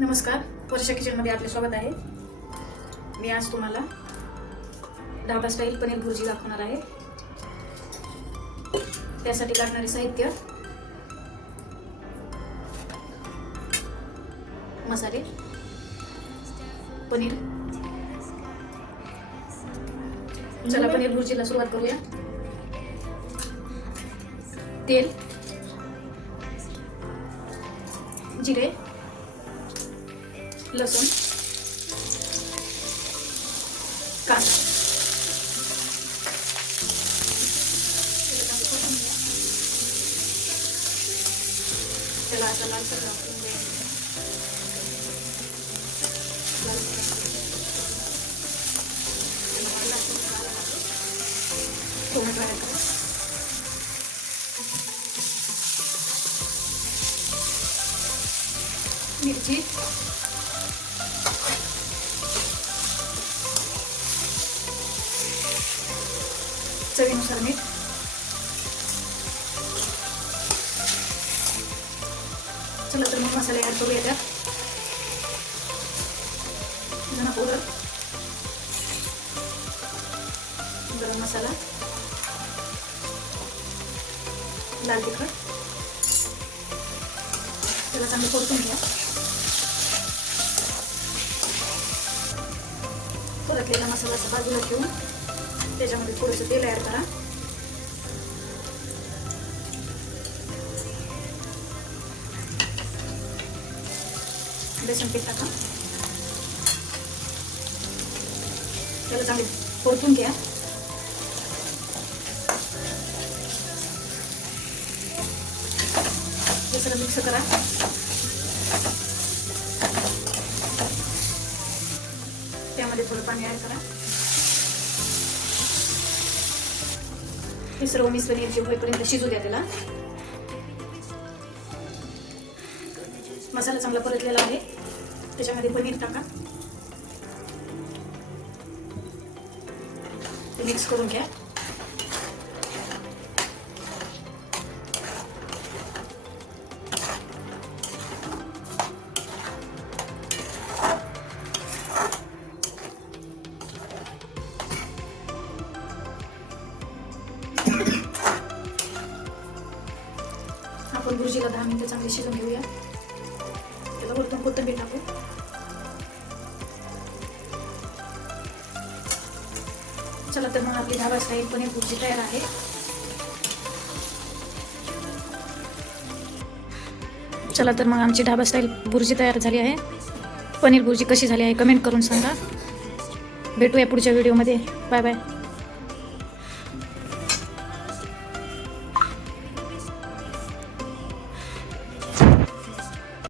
नमस्कार. वर्षा किचनमध्ये आपले स्वागत आहे. मी आज तुम्हाला ढाबा स्टाईल पनीर भुर्जी दाखवणार आहे. त्यासाठी लागणारे साहित्य मसाले पनीर. चला पनीर भुर्जीला सुरुवात करूया. तेल जिरे लसूण कांदा त्याला आता लालसर दाखवून द्यायचं. चवीनुसार मीठ. चला तर मग मसाले ॲड करूया त्यात. धना पावडर गरम मसाला. लाल तिखट. त्याला चांगलं परतून घ्या परतलेला मसाला असा बाजूला ठेवून. त्याच्यामध्ये थोडंसं तेल ॲड करा. बेसन पीठ टाका. त्याला चांगले परतून घ्या. हे सगळं मिक्स करा. त्यामध्ये थोडं पाणी ॲड करा. हे सर्व मी एक जे होईपर्यंत शिजू द्या त्याला. मसाला चांगला परतलेला आहे. त्याच्यामध्ये पनीर टाका. ते मिक्स करून घ्या. आपण भुर्जीला दहा मिनटं चांगली शिजून घेऊया. त्याला वरतून कोथंबीर टाकू. चला तर मग आपली ढाबा स्टाईल पनीर भुर्जी तयार आहे. चला तर मग आमची ढाबा स्टाईल भुर्जी तयार झाली आहे. पनीर भुर्जी कशी झाली आहे कमेंट करून सांगा. भेटूया पुढच्या व्हिडिओमध्ये. Bye bye.